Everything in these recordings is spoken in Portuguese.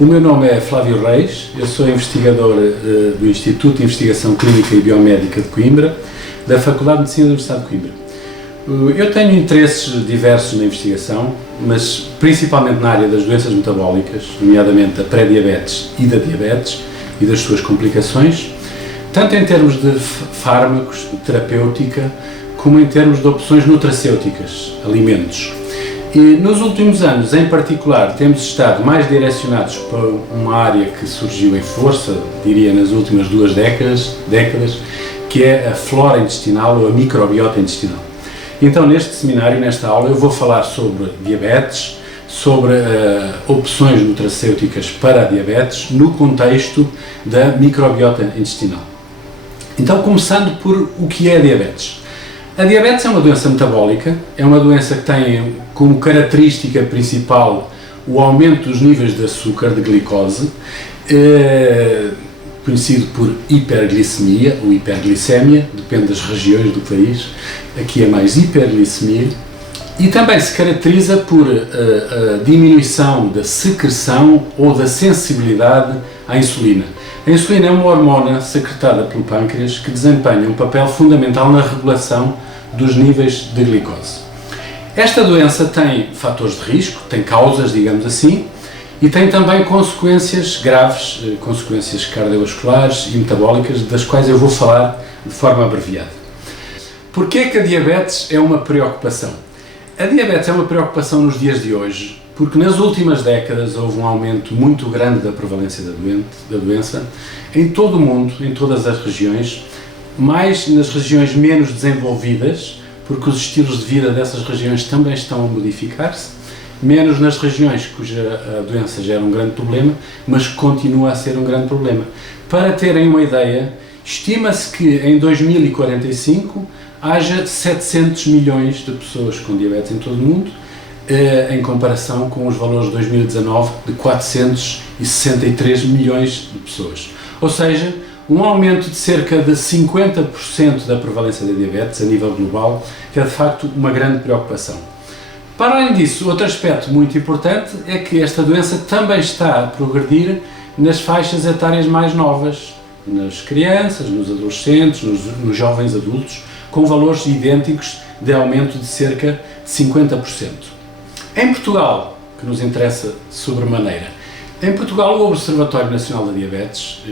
O meu nome é Flávio Reis, eu sou investigador do Instituto de Investigação Clínica e Biomédica de Coimbra, da Faculdade de Medicina da Universidade de Coimbra. Eu tenho interesses diversos na investigação, mas principalmente na área das doenças metabólicas, nomeadamente a pré-diabetes e da diabetes e das suas complicações, tanto em termos de fármacos, de terapêutica, como em termos de opções nutracêuticas, alimentos. E nos últimos anos, em particular, temos estado mais direcionados para uma área que surgiu em força, diria nas últimas 2 décadas, que é a flora intestinal ou a microbiota intestinal. Então, neste seminário, nesta aula, eu vou falar sobre diabetes, sobre opções nutracêuticas para a diabetes no contexto da microbiota intestinal. Então, começando por o que é a diabetes. A diabetes é uma doença metabólica, é uma doença que tem como característica principal o aumento dos níveis de açúcar, de glicose, conhecido por hiperglicemia ou hiperglicemia, depende das regiões do país, aqui é mais hiperglicemia, e também se caracteriza por a diminuição da secreção ou da sensibilidade à insulina. A insulina é uma hormona secretada pelo pâncreas que desempenha um papel fundamental na regulação dos níveis de glicose. Esta doença tem fatores de risco, tem causas, digamos assim, e tem também consequências graves, consequências cardiovasculares e metabólicas, das quais eu vou falar de forma abreviada. Porquê que a diabetes é uma preocupação? A diabetes é uma preocupação nos dias de hoje, porque nas últimas décadas houve um aumento muito grande da prevalência da doença em todo o mundo, em todas as regiões, mais nas regiões menos desenvolvidas, porque os estilos de vida dessas regiões também estão a modificar-se, menos nas regiões cuja a doença gera um grande problema, mas continua a ser um grande problema. Para terem uma ideia, estima-se que em 2045 haja 700 milhões de pessoas com diabetes em todo o mundo, em comparação com os valores de 2019 de 463 milhões de pessoas. Ou seja, um aumento de cerca de 50% da prevalência da diabetes a nível global, que é de facto uma grande preocupação. Para além disso, outro aspecto muito importante é que esta doença também está a progredir nas faixas etárias mais novas, nas crianças, nos adolescentes, nos jovens adultos, com valores idênticos de aumento de cerca de 50%. Em Portugal, que nos interessa sobremaneira, em Portugal o Observatório Nacional da Diabetes,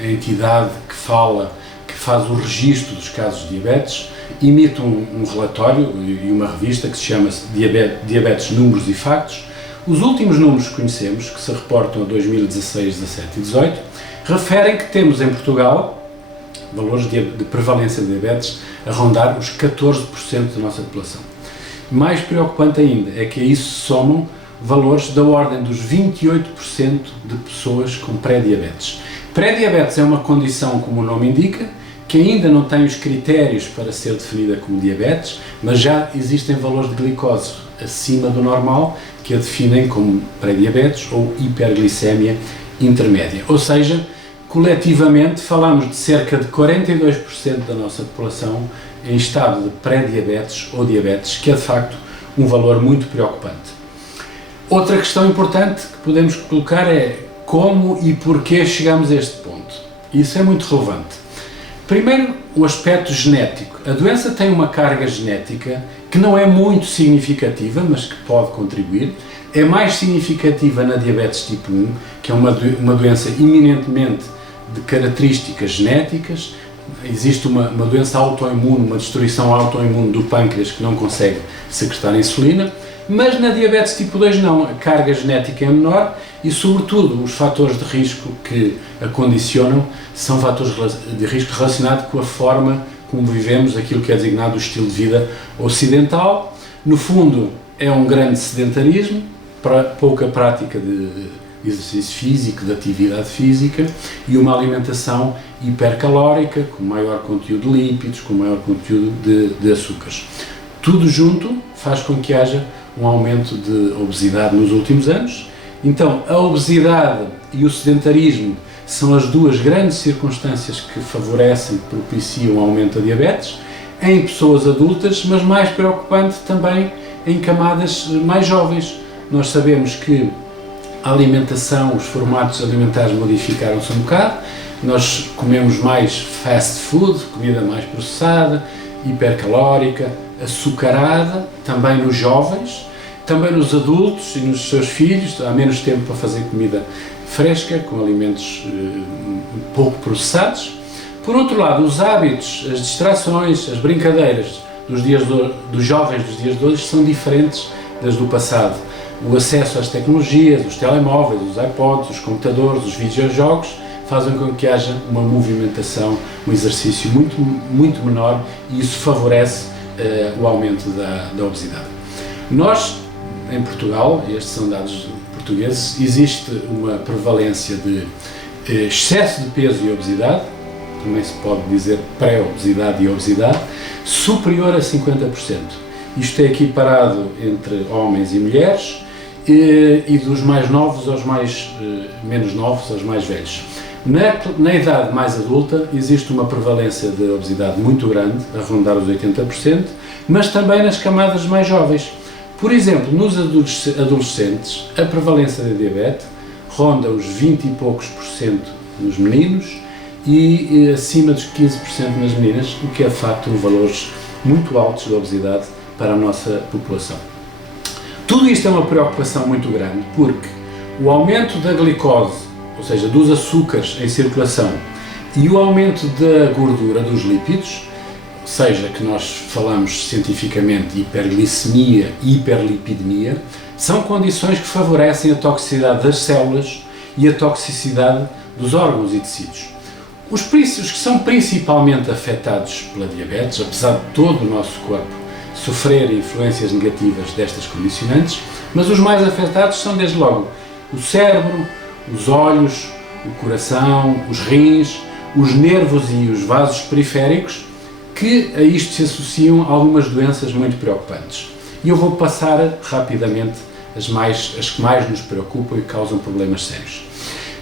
a entidade que faz o registro dos casos de diabetes, emite um relatório e uma revista que se chama Diabetes, Números e Factos. Os últimos números que conhecemos, que se reportam a 2016, 17 e 18, referem que temos em Portugal valores de prevalência de diabetes a rondar os 14% da nossa população. Mais preocupante ainda é que a isso se somam valores da ordem dos 28% de pessoas com pré-diabetes. Pré-diabetes é uma condição, como o nome indica, que ainda não tem os critérios para ser definida como diabetes, mas já existem valores de glicose acima do normal que a definem como pré-diabetes ou hiperglicemia intermédia. Ou seja, coletivamente falamos de cerca de 42% da nossa população em estado de pré-diabetes ou diabetes, que é de facto um valor muito preocupante. Outra questão importante que podemos colocar é como e porquê chegamos a este ponto. Isso é muito relevante. Primeiro, o aspecto genético. A doença tem uma carga genética que não é muito significativa, mas que pode contribuir. É mais significativa na diabetes tipo 1, que é uma doença eminentemente de características genéticas. Existe uma doença autoimune, uma destruição autoimune do pâncreas que não consegue secretar insulina, mas na diabetes tipo 2 não, a carga genética é menor e, sobretudo, os fatores de risco que a condicionam são fatores de risco relacionados com a forma como vivemos, aquilo que é designado o estilo de vida ocidental. No fundo, é um grande sedentarismo, pouca prática de exercício físico, de atividade física e uma alimentação hipercalórica, com maior conteúdo de lípidos, com maior conteúdo de açúcares. Tudo junto faz com que haja um aumento de obesidade nos últimos anos. Então, a obesidade e o sedentarismo são as duas grandes circunstâncias que favorecem, propiciam o aumento da diabetes em pessoas adultas, mas mais preocupante também em camadas mais jovens. Nós sabemos que a alimentação, os formatos alimentares modificaram-se um bocado, nós comemos mais fast food, comida mais processada, hipercalórica, açucarada, também nos jovens, também nos adultos e nos seus filhos, há menos tempo para fazer comida fresca, com alimentos pouco processados. Por outro lado, os hábitos, as distrações, as brincadeiras dos jovens dos dias de hoje são diferentes das do passado. O acesso às tecnologias, os telemóveis, os iPods, os computadores, os videojogos, fazem com que haja uma movimentação, um exercício muito menor, e isso favorece o aumento da obesidade. Nós, em Portugal, e estes são dados portugueses, existe uma prevalência de excesso de peso e obesidade, também se pode dizer pré-obesidade e obesidade, superior a 50%. Isto é equiparado entre homens e mulheres, e dos mais novos aos menos novos, aos mais velhos. Na idade mais adulta existe uma prevalência de obesidade muito grande, a rondar os 80%, mas também nas camadas mais jovens. Por exemplo, nos adolescentes, a prevalência de diabetes ronda os 20 e poucos por cento nos meninos e acima dos 15% nas meninas, o que é de facto valores muito altos de obesidade para a nossa população. Tudo isto é uma preocupação muito grande, porque o aumento da glicose, ou seja, dos açúcares em circulação, e o aumento da gordura, dos lípidos, ou seja, que nós falamos cientificamente hiperglicemia e hiperlipidemia, são condições que favorecem a toxicidade das células e a toxicidade dos órgãos e tecidos. Os que são principalmente afetados pela diabetes, apesar de todo o nosso corpo sofrer influências negativas destas condicionantes, mas os mais afetados são desde logo o cérebro, os olhos, o coração, os rins, os nervos e os vasos periféricos, que a isto se associam algumas doenças muito preocupantes. E eu vou passar rapidamente as que mais nos preocupam e causam problemas sérios.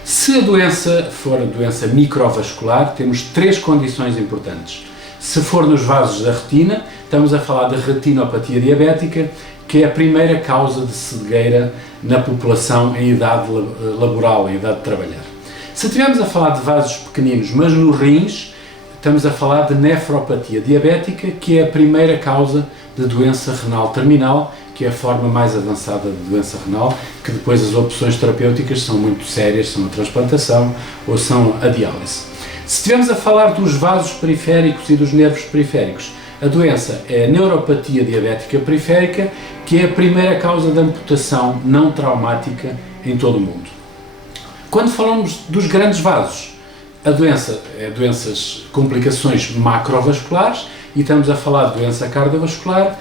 Se a doença for a doença microvascular, temos 3 condições importantes. Se for nos vasos da retina, estamos a falar de retinopatia diabética, que é a primeira causa de cegueira na população em idade laboral, em idade de trabalhar. Se estivermos a falar de vasos pequeninos, mas nos rins, estamos a falar de nefropatia diabética, que é a primeira causa de doença renal terminal, que é a forma mais avançada de doença renal, que depois as opções terapêuticas são muito sérias, são a transplantação ou são a diálise. Se estivermos a falar dos vasos periféricos e dos nervos periféricos, a doença é a neuropatia diabética periférica, que é a primeira causa de amputação não traumática em todo o mundo. Quando falamos dos grandes vasos, a doença é complicações macrovasculares, e estamos a falar de doença cardiovascular,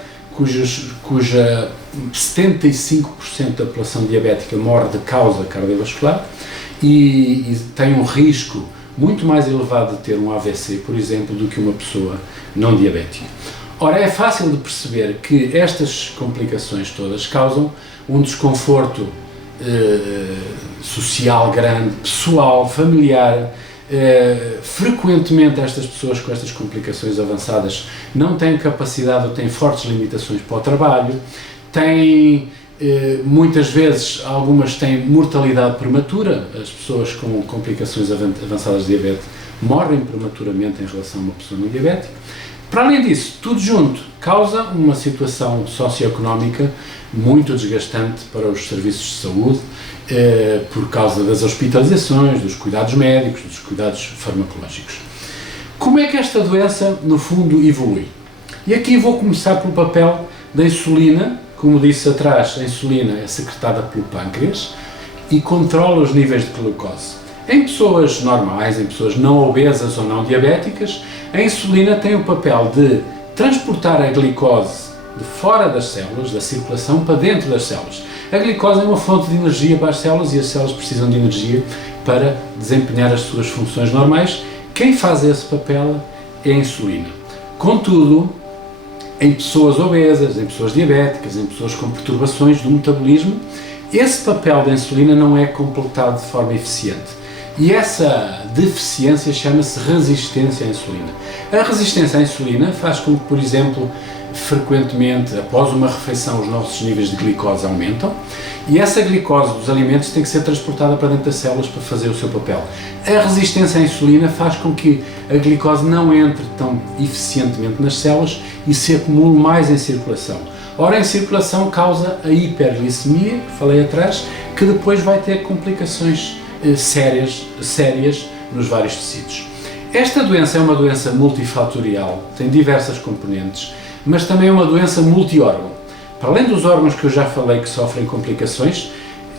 cuja 75% da população diabética morre de causa cardiovascular e tem um risco muito mais elevado de ter um AVC, por exemplo, do que uma pessoa não diabética. Ora, é fácil de perceber que estas complicações todas causam um desconforto social grande, pessoal, familiar. Frequentemente estas pessoas com estas complicações avançadas não têm capacidade ou têm fortes limitações para o trabalho, têm muitas vezes, algumas têm mortalidade prematura. As pessoas com complicações avançadas de diabetes morrem prematuramente em relação a uma pessoa não diabética. Para além disso, tudo junto causa uma situação socioeconómica muito desgastante para os serviços de saúde, por causa das hospitalizações, dos cuidados médicos, dos cuidados farmacológicos. Como é que esta doença, no fundo, evolui? E aqui vou começar pelo papel da insulina. Como disse atrás, a insulina é secretada pelo pâncreas e controla os níveis de glicose. Em pessoas normais, em pessoas não obesas ou não diabéticas, a insulina tem o papel de transportar a glicose de fora das células, da circulação, para dentro das células. A glicose é uma fonte de energia para as células e as células precisam de energia para desempenhar as suas funções normais. Quem faz esse papel é a insulina. Contudo, em pessoas obesas, em pessoas diabéticas, em pessoas com perturbações do metabolismo, esse papel da insulina não é completado de forma eficiente. E essa deficiência chama-se resistência à insulina. A resistência à insulina faz com que, por exemplo, frequentemente, após uma refeição, os nossos níveis de glicose aumentam e essa glicose dos alimentos tem que ser transportada para dentro das células para fazer o seu papel. A resistência à insulina faz com que a glicose não entre tão eficientemente nas células e se acumule mais em circulação. Ora, em circulação causa a hiperglicemia, que falei atrás, que depois vai ter complicações sérias nos vários tecidos. Esta doença é uma doença multifatorial, tem diversas componentes, mas também é uma doença multiórgão. Para além dos órgãos que eu já falei que sofrem complicações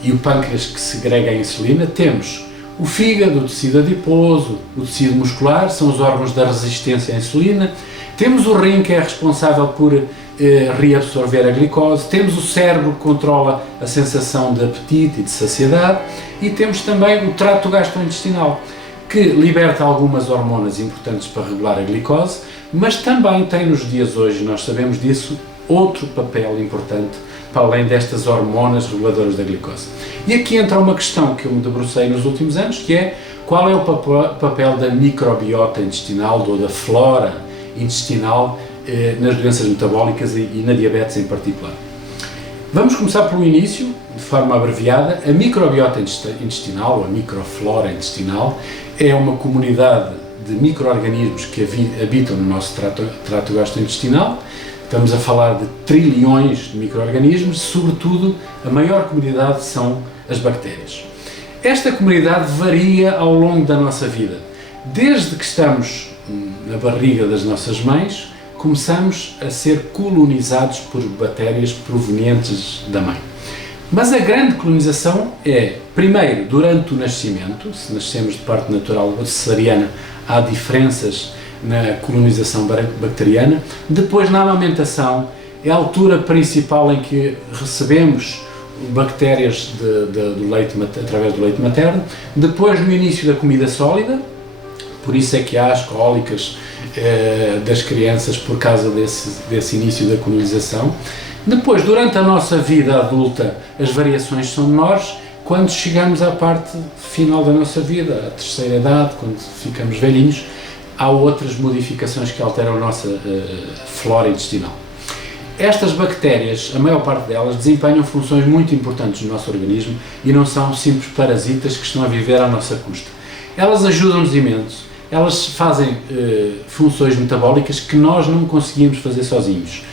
e o pâncreas que segrega a insulina, temos o fígado, o tecido adiposo, o tecido muscular, são os órgãos da resistência à insulina, temos o rim que é responsável por reabsorver a glicose, temos o cérebro que controla a sensação de apetite e de saciedade e temos também o trato gastrointestinal que liberta algumas hormonas importantes para regular a glicose, mas também tem nos dias hoje, nós sabemos disso, outro papel importante para além destas hormonas reguladoras da glicose. E aqui entra uma questão que eu me debrucei nos últimos anos, que é qual é o papel da microbiota intestinal ou da flora intestinal nas doenças metabólicas e na diabetes em particular. Vamos começar pelo início, de forma abreviada. A microbiota intestinal, ou a microflora intestinal, é uma comunidade de micro-organismos que habitam no nosso trato gastrointestinal. Estamos a falar de trilhões de micro-organismos, sobretudo a maior comunidade são as bactérias. Esta comunidade varia ao longo da nossa vida. Desde que estamos na barriga das nossas mães, começamos a ser colonizados por bactérias provenientes da mãe. Mas a grande colonização é, primeiro, durante o nascimento, se nascemos de parte natural ou cesariana, há diferenças na colonização bacteriana. Depois, na amamentação, é a altura principal em que recebemos bactérias do leite, através do leite materno. Depois, no início da comida sólida, por isso é que há as cólicas das crianças por causa desse início da colonização. Depois, durante a nossa vida adulta, as variações são menores. Quando chegamos à parte final da nossa vida, à terceira idade, quando ficamos velhinhos, há outras modificações que alteram a nossa flora intestinal. Estas bactérias, a maior parte delas, desempenham funções muito importantes no nosso organismo e não são simples parasitas que estão a viver à nossa custa. Elas ajudam-nos imenso, elas fazem funções metabólicas que nós não conseguimos fazer sozinhos.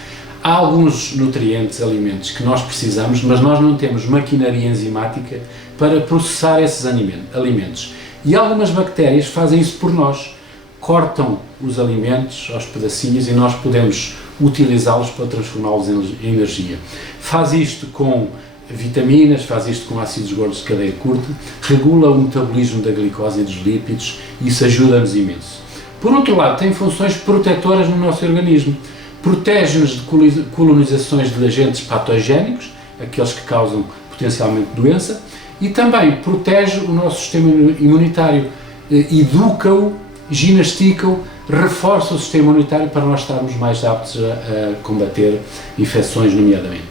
Há alguns nutrientes, alimentos que nós precisamos, mas nós não temos maquinaria enzimática para processar esses alimentos. E algumas bactérias fazem isso por nós. Cortam os alimentos aos pedacinhos e nós podemos utilizá-los para transformá-los em energia. Faz isto com vitaminas, faz isto com ácidos gordos de cadeia curta, regula o metabolismo da glicose e dos lípidos e isso ajuda-nos imenso. Por outro lado, tem funções protetoras no nosso organismo. Protege-nos de colonizações de agentes patogénicos, aqueles que causam potencialmente doença, e também protege o nosso sistema imunitário, educa-o, ginastica-o, reforça o sistema imunitário para nós estarmos mais aptos a combater infecções, nomeadamente.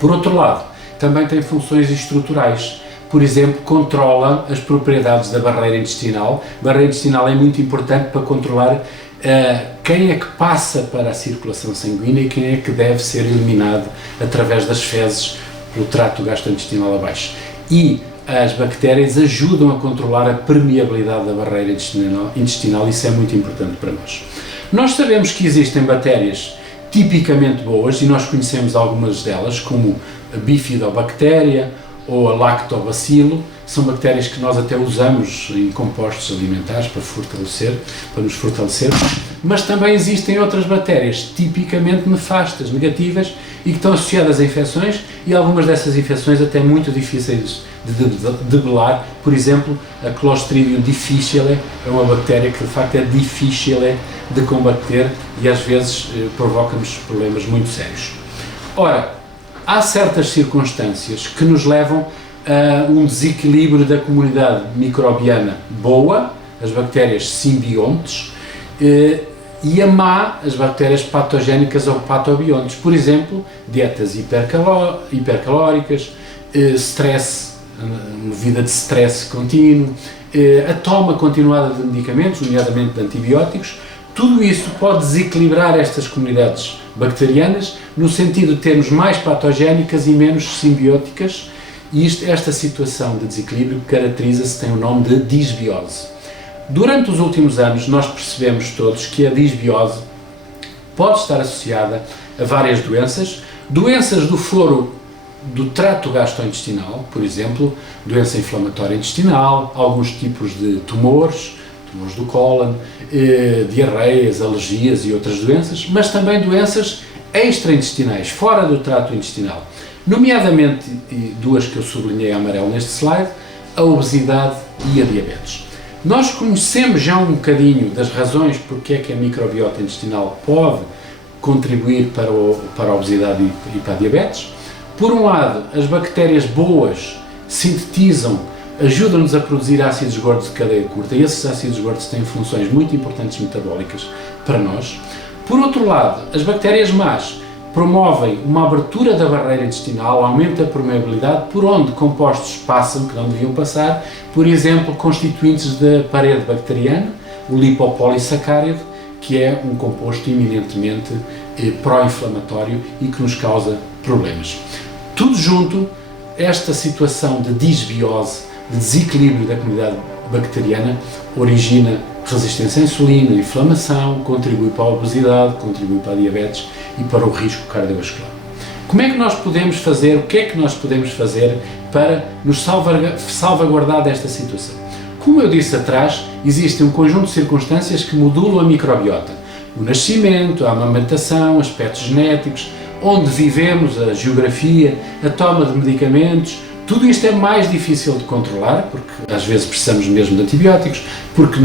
Por outro lado, também tem funções estruturais. Por exemplo, controla as propriedades da barreira intestinal. A barreira intestinal é muito importante para controlar quem é que passa para a circulação sanguínea e quem é que deve ser eliminado através das fezes pelo trato gastrointestinal abaixo. E as bactérias ajudam a controlar a permeabilidade da barreira intestinal, isso é muito importante para nós. Nós sabemos que existem bactérias tipicamente boas e nós conhecemos algumas delas, como a bifidobactéria ou a lactobacilo, são bactérias que nós até usamos em compostos alimentares para nos fortalecer, mas também existem outras bactérias tipicamente nefastas, negativas e que estão associadas a infecções e algumas dessas infecções até muito difíceis de debelar. Por exemplo, a Clostridium difficile é uma bactéria que de facto é difícil de combater e às vezes provoca-nos problemas muito sérios. Ora, há certas circunstâncias que nos levam a um desequilíbrio da comunidade microbiana boa, as bactérias simbiontes, e a má, as bactérias patogénicas ou patobiontes. Por exemplo, dietas hipercalóricas, stress, uma vida de stress contínuo, a toma continuada de medicamentos, nomeadamente de antibióticos. Tudo isso pode desequilibrar estas comunidades bacterianas no sentido de termos mais patogénicas e menos simbióticas, e esta situação de desequilíbrio caracteriza-se, tem o nome de disbiose. Durante os últimos anos nós percebemos todos que a disbiose pode estar associada a várias doenças do foro do trato gastrointestinal, por exemplo, doença inflamatória intestinal, alguns tipos de tumores do cólon, diarreias, alergias e outras doenças, mas também doenças extraintestinais, fora do trato intestinal, nomeadamente duas que eu sublinhei a amarelo neste slide, a obesidade e a diabetes. Nós conhecemos já um bocadinho das razões porque é que a microbiota intestinal pode contribuir para a obesidade e para a diabetes. Por um lado, as bactérias boas sintetizam, ajudam-nos a produzir ácidos gordos de cadeia curta, e esses ácidos gordos têm funções muito importantes metabólicas para nós. Por outro lado, as bactérias más promovem uma abertura da barreira intestinal, aumenta a permeabilidade, por onde compostos passam que não deviam passar, por exemplo, constituintes da parede bacteriana, o lipopolissacárido, que é um composto eminentemente pró-inflamatório e que nos causa problemas. Tudo junto, esta situação de disbiose, de desequilíbrio da comunidade bacteriana, origina resistência à insulina, inflamação, contribui para a obesidade, contribui para a diabetes e para o risco cardiovascular. Como é que nós podemos fazer, o que é que nós podemos fazer para nos salvaguardar desta situação? Como eu disse atrás, existe um conjunto de circunstâncias que modulam a microbiota. O nascimento, a amamentação, aspectos genéticos, onde vivemos, a geografia, a toma de medicamentos. Tudo isto é mais difícil de controlar, porque às vezes precisamos mesmo de antibióticos, porque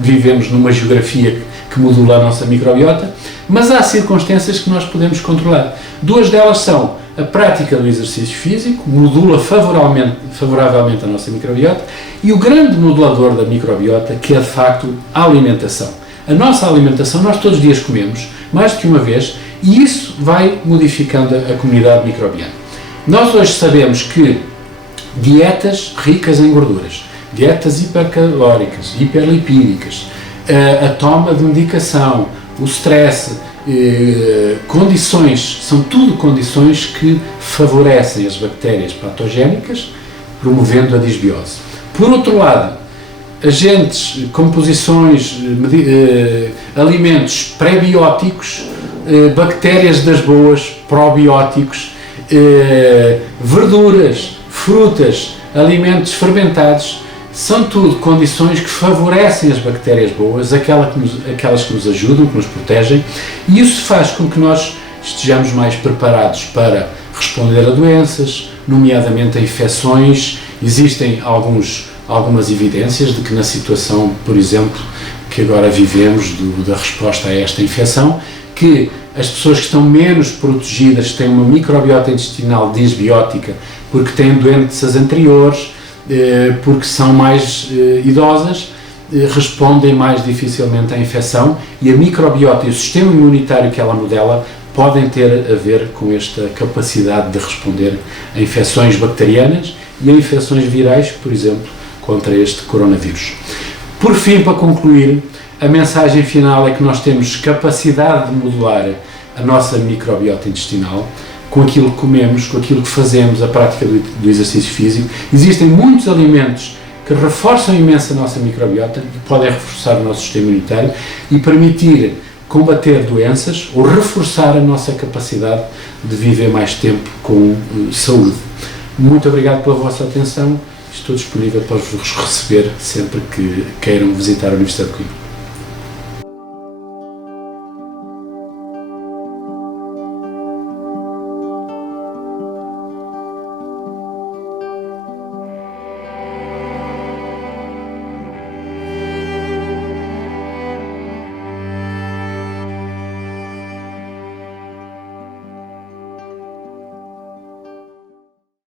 vivemos numa geografia que modula a nossa microbiota, mas há circunstâncias que nós podemos controlar. Duas delas são a prática do exercício físico, modula favoravelmente a nossa microbiota, e o grande modulador da microbiota, que é de facto a alimentação. A nossa alimentação, nós todos os dias comemos, mais do que uma vez, e isso vai modificando a comunidade microbiana. Nós hoje sabemos que dietas ricas em gorduras, dietas hipercalóricas, hiperlipídicas, a toma de medicação, o stress, condições, são tudo condições que favorecem as bactérias patogénicas, promovendo a disbiose. Por outro lado, agentes, composições, alimentos pré-bióticos, bactérias das boas, probióticos, verduras, frutas, alimentos fermentados, são tudo condições que favorecem as bactérias boas, aquelas que nos ajudam, que nos protegem, e isso faz com que nós estejamos mais preparados para responder a doenças, nomeadamente a infecções. Existem algumas evidências de que na situação, por exemplo, que agora vivemos da resposta a esta infecção, que as pessoas que estão menos protegidas têm uma microbiota intestinal disbiótica porque têm doenças anteriores, porque são mais idosas, respondem mais dificilmente à infecção, e a microbiota e o sistema imunitário que ela modela podem ter a ver com esta capacidade de responder a infecções bacterianas e a infecções virais, por exemplo, contra este coronavírus. Por fim, para concluir, a mensagem final é que nós temos capacidade de modular a nossa microbiota intestinal com aquilo que comemos, com aquilo que fazemos, a prática do exercício físico. Existem muitos alimentos que reforçam imenso a nossa microbiota e podem reforçar o nosso sistema imunitário e permitir combater doenças ou reforçar a nossa capacidade de viver mais tempo com saúde. Muito obrigado pela vossa atenção. Estou disponível para vos receber sempre que queiram visitar a Universidade de Coimbra.